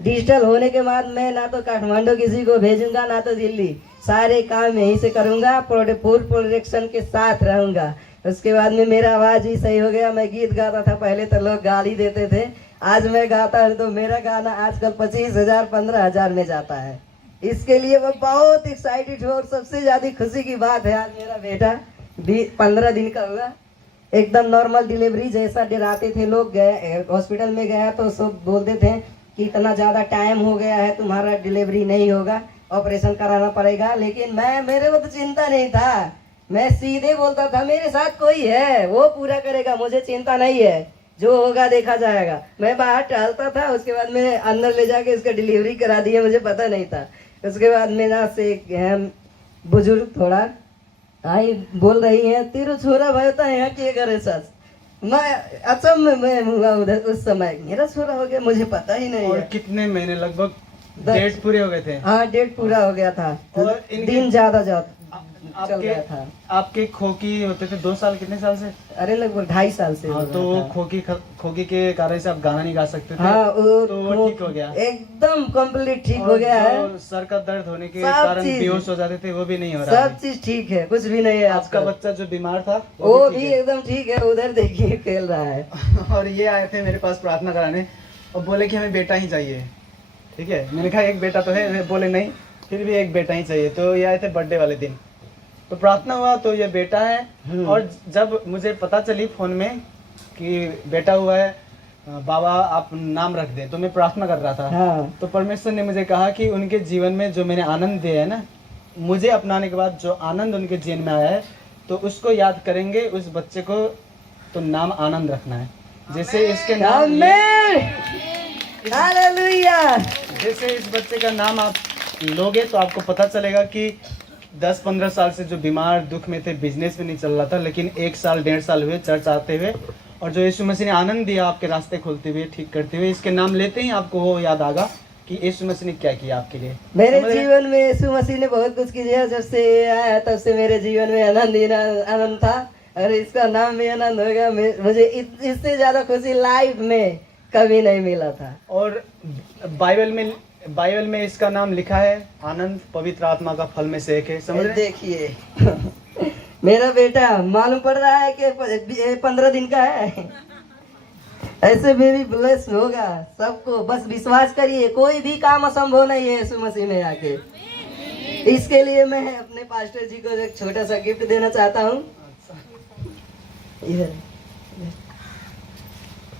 डिजिटल होने के बाद मैं ना तो काठमांडू किसी को भेजूंगा, ना तो दिल्ली, सारे काम यहीं से करूंगा, फुल प्रोडक्शन के साथ रहूंगा। उसके बाद में मेरा आवाज़ ही सही हो गया। मैं गीत गाता था पहले तो लोग गाली देते थे, आज मैं गाता हूँ तो मेरा गाना आजकल 25,000 15,000 में जाता है। इसके लिए मैं बहुत एक्साइटेड हूँ। और सबसे ज़्यादा खुशी की बात है, आज मेरा बेटा 15 दिन का हुआ, एकदम नॉर्मल डिलीवरी जैसा डराते थे लोग। गए हॉस्पिटल में गया तो सब बोलते थे कि इतना ज़्यादा टाइम हो गया है, तुम्हारा डिलीवरी नहीं होगा, ऑपरेशन कराना पड़ेगा। लेकिन मेरे को तो चिंता नहीं था, मैं सीधे बोलता था मेरे साथ कोई है, वो पूरा करेगा, मुझे चिंता नहीं है, जो होगा देखा जाएगा। मैं बाहर टहलता था, उसके बाद में अंदर ले जाके इसका डिलीवरी करा दिया, मुझे पता नहीं था। उसके बाद मेरा से बुजुर्ग थोड़ा आई बोल रही है, तेरा छोरा भाईता है यहाँ क्या करे सच। मैं अचम में मैं हुआ उधर उस समय, मेरा छोरा हो गया, मुझे पता ही नहीं और है। कितने महीने, लगभग डेट पूरे हो गए थे? हाँ, डेट पूरा हो गया था, और दिन ज्यादा चल आपके रहा था। आपके खोखी होते थे 2 साल, कितने साल से? अरे लगभग 2.5 साल से हाँ, हो तो रहा था। खोखी के कारण से आप गाना नहीं गा सकते थे। हाँ, तो वो ठीक हो गया, एकदम कंप्लीट ठीक और हो गया है। जो सर का दर्द होने के सब कारण चीज- बेहोश हो जाते थे, वो भी नहीं हो रहा है। सब चीज ठीक है, कुछ भी नहीं है। आपका आजकल बच्चा जो बीमार था वो ठीक भी है। एकदम ठीक है, उधर देखिए खेल रहा है। और ये आए थे मेरे पास प्रार्थना कराने और बोले कि हमें बेटा ही चाहिए। ठीक है, मैंने कहा एक बेटा तो है, बोले नहीं, फिर भी एक बेटा ही चाहिए। तो ये आए थे बर्थडे वाले दिन, तो प्रार्थना हुआ तो ये बेटा है। और जब मुझे पता चली फोन में कि बेटा हुआ है, बाबा आप नाम रख दें, तो मैं प्रार्थना कर रहा था। हाँ। तो परमेश्वर ने मुझे कहा कि उनके जीवन में जो मैंने आनंद दिया है ना, मुझे अपनाने के बाद जो आनंद उनके जीवन में आया है, तो उसको याद करेंगे, उस बच्चे को तो नाम आनंद रखना है। जैसे इसके नाम हालेलुया। जैसे इस बच्चे का नाम आप लोगे तो आपको पता चलेगा कि 10-15 साल से जो बीमार दुख में थे, बिजनेस में नहीं चल रहा था, लेकिन 1 साल 1.5 साल हुए चर्च आते हुए, और जो यीशु मसीह ने आनंद दिया आपके रास्ते खोलते हुए, ठीक करते हुए, इसके नाम लेते ही आपको वो याद आगा कि यीशु मसीह ने क्या किया आपके लिए। मेरे समझ रहे? जीवन में यीशु मसीह ने बहुत कुछ किया। जब से आया तब से मेरे जीवन में आनंद ही आनंद था, और इसका नाम भी आनंद हो गया। मुझे इससे ज्यादा खुशी लाइफ में कभी नहीं मिला था। और बाइबल में इसका नाम लिखा है, आनंद पवित्र आत्मा का फल में से एक है। समझ रहे? देखिए मेरा बेटा मालूम पड़ रहा है कि 15 दिन का है। ऐसे में भी ब्लेस होगा सबको, बस विश्वास करिए, कोई भी काम असंभव नहीं है यीशु मसीह में आके। इसके लिए मैं अपने पास्टर जी को एक छोटा सा गिफ्ट देना चाहता हूँ। इधर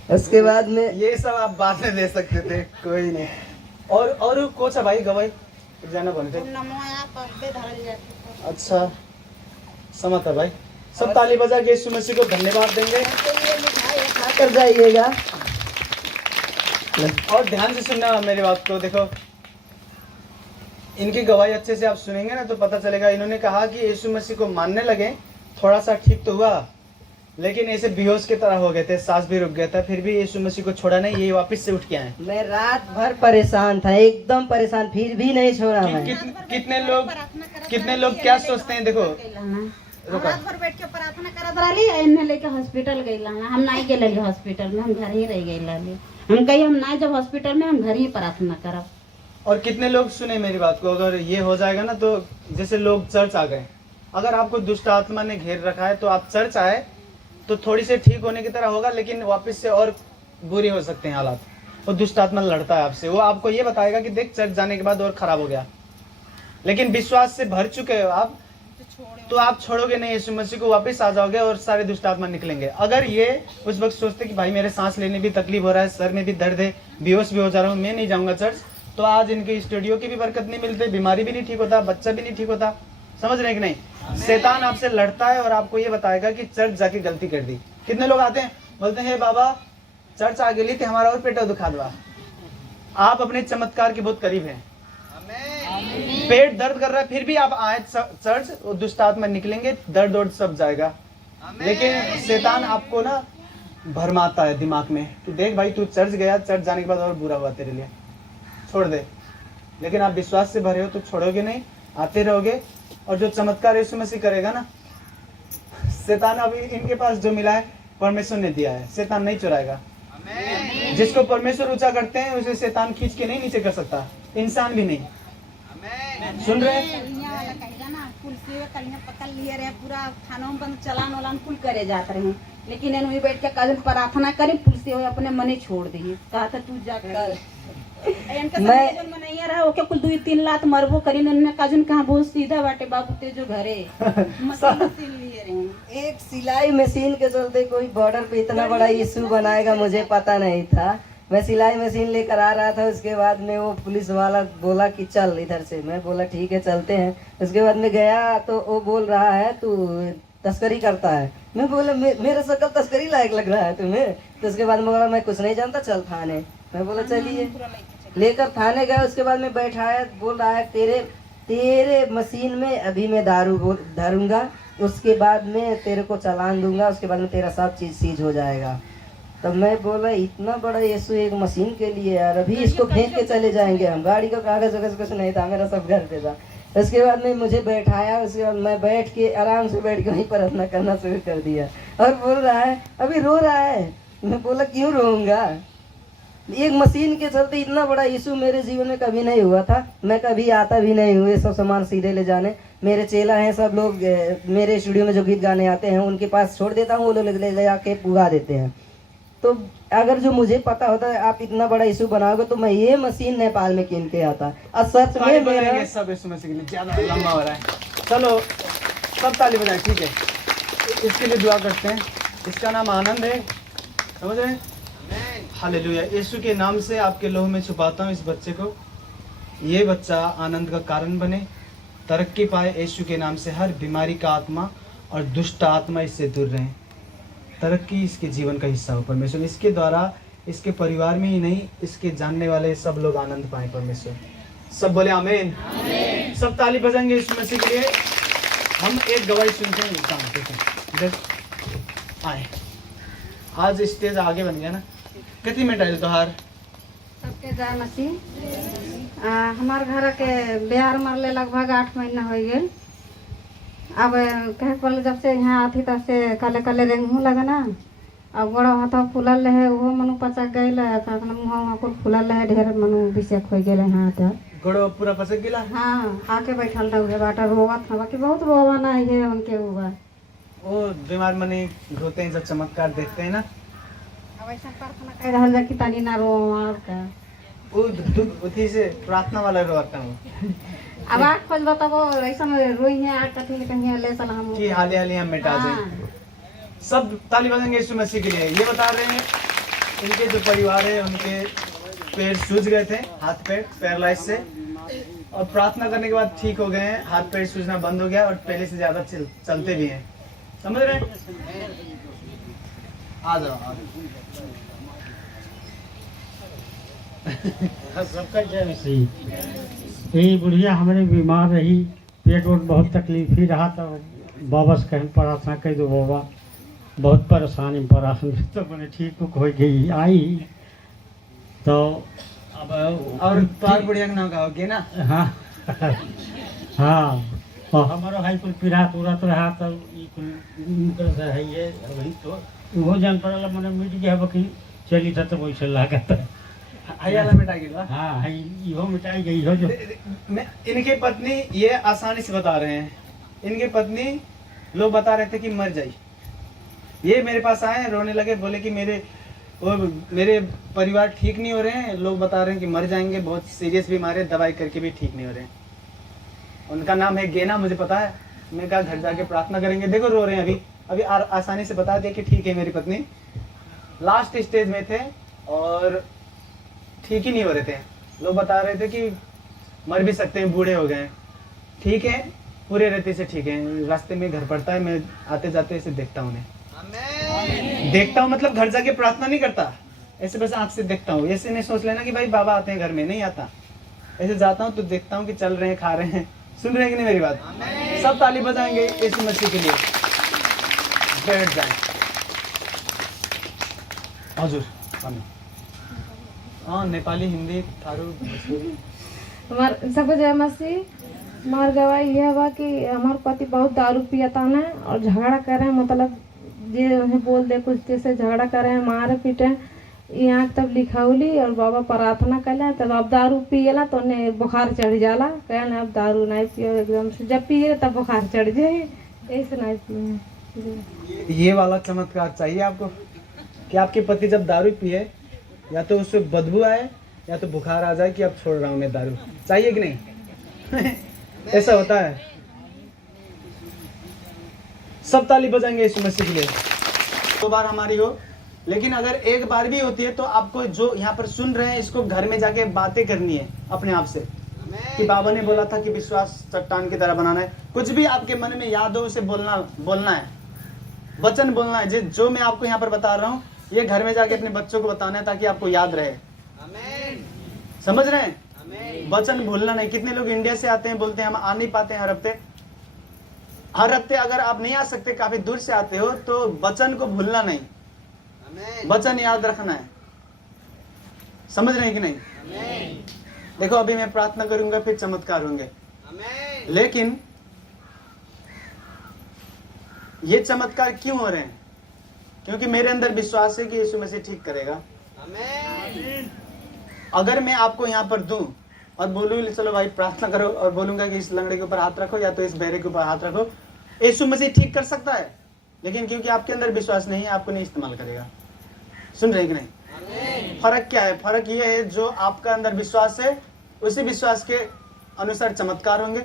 उसके बाद में ये सब आप बाद में दे सकते थे, कोई नहीं। और कोच भाई गवाई जाना बने थे। अच्छा समझ भाई, सब ताली बजा के यीशु मसीह को धन्यवाद देंगे। कर जाइएगा और ध्यान से सुनना मेरी बात को। देखो इनकी गवाही अच्छे से आप सुनेंगे ना तो पता चलेगा। इन्होंने कहा कि यीशु मसीह को मानने लगे, थोड़ा सा ठीक तो हुआ, लेकिन ऐसे बेहोश की तरह हो गए थे, सांस भी रुक गया था, फिर भी यीशु मसीह को छोड़ा नहीं, ये वापस से उठ के आए। मैं रात भर परेशान था, एकदम परेशान, फिर भी नहीं छोड़ा मैं। कितने लोग क्या सोचते हैं, देखो रुका, रात भर बैठ के प्रार्थना करत रहली, इन्हें लेके हॉस्पिटल गइला। हम नहीं गेली हॉस्पिटल में, हम घर ही रह गइला। हम कही हम ना जब हॉस्पिटल में, हम घर ही प्रार्थना करब। और कितने लोग सुने मेरी बात को, अगर ये हो जाएगा ना तो जैसे लोग चर्च आ गए, अगर आपको दुष्ट आत्मा ने घेर रखा है तो आप चर्च आए तो थोड़ी से ठीक होने की तरह होगा, लेकिन वापस से और बुरी हो सकते हैं हालात। वो दुष्ट आत्मा लड़ता है आपसे, वो आपको ये बताएगा कि देख चर्च जाने के बाद और खराब हो गया, लेकिन विश्वास से भर चुके हो आप तो आप छोड़ोगे नहीं यीशु मसीह को, वापस आ जाओगे और सारे दुष्ट आत्मा निकलेंगे। अगर ये उस वक्त सोचते कि भाई मेरे सांस लेने भी तकलीफ हो रहा है, सर में भी दर्द है, बेहोश भी हो जा रहा हूँ, मैं नहीं जाऊंगा चर्च, तो आज इनके स्टूडियो की भी बरकत नहीं मिलती, बीमारी भी नहीं ठीक होता, बच्चा भी नहीं ठीक होता। समझ रहे कि नहीं? शैतान आपसे लड़ता है और आपको ये बताएगा कि चर्च जाके गलती कर दी। कितने लोग आते हैं बोलते हैं, हे बाबा चर्च आ गई थी, हमारा और पेट दुखा दवा। आप अपने चमत्कार के बहुत करीब हैं। पेट दर्द कर रहा है फिर भी आप आए चर्च, दुष्ट आत्मा निकलेंगे, दर्द वर्द सब जाएगा। लेकिन शैतान आपको ना भरमाता है दिमाग में कि देख भाई तू चर्च गया, चर्च जाने के बाद और बुरा हुआ तेरे लिए, छोड़ दे। लेकिन आप विश्वास से भरे हो तो छोड़ोगे नहीं, आते रहोगे। और जो चमत्कार यीशु मसीह करेगा ना, शैतान अभी इनके पास जो मिला है परमेश्वर ने दिया है, शैतान नहीं चुराएगा। जिसको परमेश्वर ऊंचा करते हैं उसे शैतान खींच के नहीं नीचे कर सकता, इंसान भी नहीं। सुन रहे पकड़ लिए रहे, पूरा थानों में चलान वलान कुल करे जाते रहे, लेकिन इन्होंने बैठ के कल प्रार्थना करी, पुलिस से अपने मने छोड़ दिए, कहा था तू जा कर मैं रहा कुल 2-3 लात मरबो करी, काजुन कहा बहुत सीधा बाटे बाबू ते जो घरे मशीन लिए रहे। एक सिलाई मशीन के चलते कोई बॉर्डर पे इतना बड़ा इशू बनाएगा मुझे पता नहीं था। मैं सिलाई मशीन लेकर आ रहा था, उसके बाद में वो पुलिस वाला बोला कि चल इधर से, मैं बोला ठीक है चलते हैं। उसके बाद में गया तो वो बोल रहा है तू तस्करी करता है, मैं बोला मेरा शकल तस्करी लायक लग रहा है तुम्हें? तो उसके बाद में बोला मैं कुछ नहीं जानता, चल थाने। मैं बोला चलिए, लेकर थाने गया। उसके बाद में बैठाया, बोल रहा है तेरे मशीन में अभी मैं दारू धरूंगा, उसके बाद में तेरे को चालान दूंगा, उसके बाद में तेरा सब चीज सीज हो जाएगा। तब मैं बोला इतना बड़ा यीशु एक मशीन के लिए यार, अभी इसको फेंक के चले जाएंगे हम। गाड़ी का कागज वगैरह कुछ नहीं था, मेरा सब घर पे था। उसके बाद में मुझे बैठाया, उसके बाद मैं बैठ के आराम से बैठ के वहीं प्रार्थना करना शुरू कर दिया। और बोल रहा है अभी रो रहा है। मैं बोला क्यों रोऊंगा, एक मशीन के चलते इतना बड़ा इशू मेरे जीवन में कभी नहीं हुआ था। मैं कभी आता भी नहीं हुए सब सामान सीधे ले जाने। मेरे चेला हैं सब लोग, मेरे स्टूडियो में जो गीत गाने आते हैं उनके पास छोड़ देता हूँ, वो लोग ले जाके पुगा देते हैं। तो अगर जो मुझे पता होता है आप इतना बड़ा इशू बनाओगे तो मैं ये मशीन नेपाल में कीन के आता। और सच में मेरा सब यीशु मसीह के लिए ज्यादा लंबा हो रहा है। चलो सब ताली बजाएं, ठीक है? इसके लिए दुआ करते हैं। इसका नाम आनंद है, समझ रहे हैं? हालेलुया। यीशु के नाम से आपके लोह में छुपाता हूँ इस बच्चे को, ये बच्चा आनंद का कारण बने, तरक्की पाए। यीशु के नाम से हर बीमारी का आत्मा और दुष्ट आत्मा इससे दूर रहे, तरक्की इसके जीवन का हिस्सा हो परमेश्वर। इसके द्वारा इसके परिवार में ही नहीं, इसके जानने वाले सब लोग आनंद पाए परमेश्वर। सब बोले आमीन। सब ताली बजाएंगे यीशु मसीह के लिए। हम एक गवाही सुनते हैं, इधर आए। आज स्टेज आगे बन गया ना, कितनी मिनट आए तोहार सबके जय मसीह। हमार घर के बिहार मरले लगभग 8 महीना हो गए। अब कहे पड़े जब से यहाँ आती तब से कले कले रेंगू लगे ना, अब गोड़ हाथ फूलल रहे, वो मनु पचक गए, मुँह कुल फूलल रहे, ढेर मनु विषेक हो गए हाथ गोड़ पूरा पचक गिला। हाँ, आके बैठल रहे बाटा रोवत था, बाकी बहुत रोवाना है उनके हुआ। वो बीमार मने रोते हैं जब चमत्कार देखते हैं ना, अब ऐसा प्रार्थना कर रहा है कि तनी ना रो और का वो उठी से प्रार्थना वाला रोता हूँ। अब आठ खोज बताबो ऐसा में रोई है आठ कथी ले कहीं ले चला हम कि हाले हाले हम मिटा दें। सब ताली बजाएंगे यीशु मसीह के लिए। ये बता रहे हैं इनके जो परिवार है उनके पैर सूज गए थे, हाथ पैर पैरालाइज से, और प्रार्थना करने के बाद ठीक हो गए हैं, हाथ पैर सूजना बंद हो गया और पहले से ज्यादा चलते भी हैं। समझ रहे हैं? आ जाओ सबका जय मसीह। ये बुढ़िया हमारे बीमार रही, पेट वोट बहुत तकलीफ ही रहा, तो बाबा से कहीं प्रार्थना कर दो बाबा, बहुत परेशानी परेशान तो मैंने ठीक हो गई आई। तो अब और पार बुढ़िया का नाम का हो गया ना। हाँ हाँ, और हमारा भाई कुल पिरात उड़त रहा, तो ये कुल है ये वही तो वो जान पड़ा मैंने मिट गया बाकी चली था, तो वैसे लागत आयाला मिटा गया। हाँ है इहो मिटाई गई हो जो। मैं इनके पत्नी ये आसानी से बता रहे हैं, इनके पत्नी लोग बता रहे थे कि मर जाई, ये मेरे पास आए रोने लगे, बोले कि मेरे परिवार ठीक नहीं हो रहे हैं, लोग बता रहे हैं कि मर जाएंगे, बहुत सीरियस बीमार है, दवाई करके भी ठीक नहीं हो रहे हैं। उनका नाम है गेना, मुझे पता है। मैं कहा घर जाके प्रार्थना करेंगे। देखो रो रहे हैं अभी आसानी से बता दिया कि ठीक है, मेरी पत्नी लास्ट स्टेज में थे और ठीक ही नहीं हो रहे थे। लोग बता रहे थे कि मर भी सकते हैं, बूढ़े हो गए हैं। ठीक है, पूरे रहते से ठीक है। रास्ते में घर पड़ता है, मैं आते जाते ऐसे देखता हूँ उन्हें। देखता हूँ मतलब घर जाके प्रार्थना नहीं करता, ऐसे बस आंख से देखता हूँ। ऐसे नहीं सोच लेना कि भाई बाबा आते हैं घर में, नहीं आता। ऐसे जाता हूँ तो देखता हूँ कि चल रहे हैं, खा रहे हैं। सुन रहे हैं कि नहीं मेरी बात? सब ताली बजाएंगे यीशु मसीह के लिए। बैठ जाए हजुर। हाँ, नेपाली, हिंदी, थारू, भोजपुरी। सबको जय मसीह। हमार गवाही यह बा कि हमार पति बहुत दारू पियता है और झगड़ा करे, मतलब ये उन्हें बोल दे कुछ जैसे झगड़ा करे, मारे पीटे। यहाँ तब लिखावली और बाबा प्रार्थना कैला, तब अब दारू पियला तो उन्हें बुखार चढ़ जाला। कहना अब दारू नहीं पियो एकदम से, जब पिए तब बुखार चढ़ जाए, ऐसे नहीं पिए। ये वाला चमत्कार चाहिए आपको कि आपके पति जब दारू पिए या तो उससे बदबू आए या तो बुखार आ जाए कि अब छोड़ रहा हूँ मैं दारू। चाहिए कि नहीं? ऐसा होता है। सब ताली बजाएंगे यीशु मसीह के लिए। 2 बार हमारी हो, लेकिन अगर एक बार भी होती है तो आपको जो यहाँ पर सुन रहे हैं इसको घर में जाके बातें करनी है अपने आप से कि बाबा ने बोला था कि विश्वास चट्टान की तरह बनाना है। कुछ भी आपके मन में याद हो उसे बोलना है, वचन बोलना है। जो मैं आपको यहाँ पर बता रहा हूँ ये घर में जाके अपने बच्चों को बताना है ताकि आपको याद रहे। समझ रहे हैं? वचन भूलना नहीं। कितने लोग इंडिया से आते हैं, बोलते हैं हम आ नहीं पाते हैं हर हफ्ते। अगर आप नहीं आ सकते, काफी दूर से आते हो, तो वचन को भूलना नहीं, वचन याद रखना है। समझ रहे हैं कि नहीं? देखो अभी मैं प्रार्थना करूंगा, फिर चमत्कार होंगे, लेकिन ये चमत्कार क्यों हो रहे हैं? क्योंकि मेरे अंदर विश्वास है कि यीशु मसीह ठीक करेगा। अगर मैं आपको यहाँ पर दूं और बोलूँ चलो भाई प्रार्थना करो, और बोलूंगा कि इस लंगड़े के ऊपर हाथ रखो या तो इस बहरे के ऊपर हाथ रखो, यीशु मसीह ठीक कर सकता है, लेकिन क्योंकि आपके अंदर विश्वास नहीं है आपको नहीं इस्तेमाल करेगा। सुन रहे कि नहीं? फर्क क्या है? फर्क ये है जो आपका अंदर विश्वास है उसी विश्वास के अनुसार चमत्कार होंगे,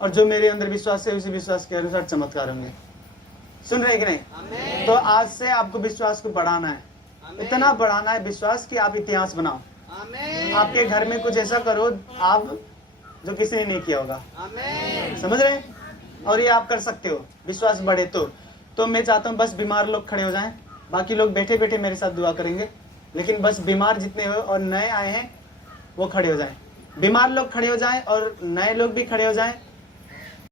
और जो मेरे अंदर विश्वास है उसी विश्वास के अनुसार चमत्कार होंगे। सुन रहे कि नहीं? तो आज से आपको विश्वास को बढ़ाना है, इतना बढ़ाना है विश्वास कि आप इतिहास बनाओ। आपके घर में कुछ ऐसा करो आप जो किसी ने नहीं किया होगा। समझ रहे हैं? और ये आप कर सकते हो, विश्वास बढ़े तो मैं चाहता हूँ बस बीमार लोग खड़े हो जाएं, बाकी लोग बैठे बैठे मेरे साथ दुआ करेंगे, लेकिन बस बीमार जितने हो और नए आए हैं वो खड़े हो जाएं। बीमार लोग खड़े हो जाएं और नए लोग भी खड़े हो जाएं।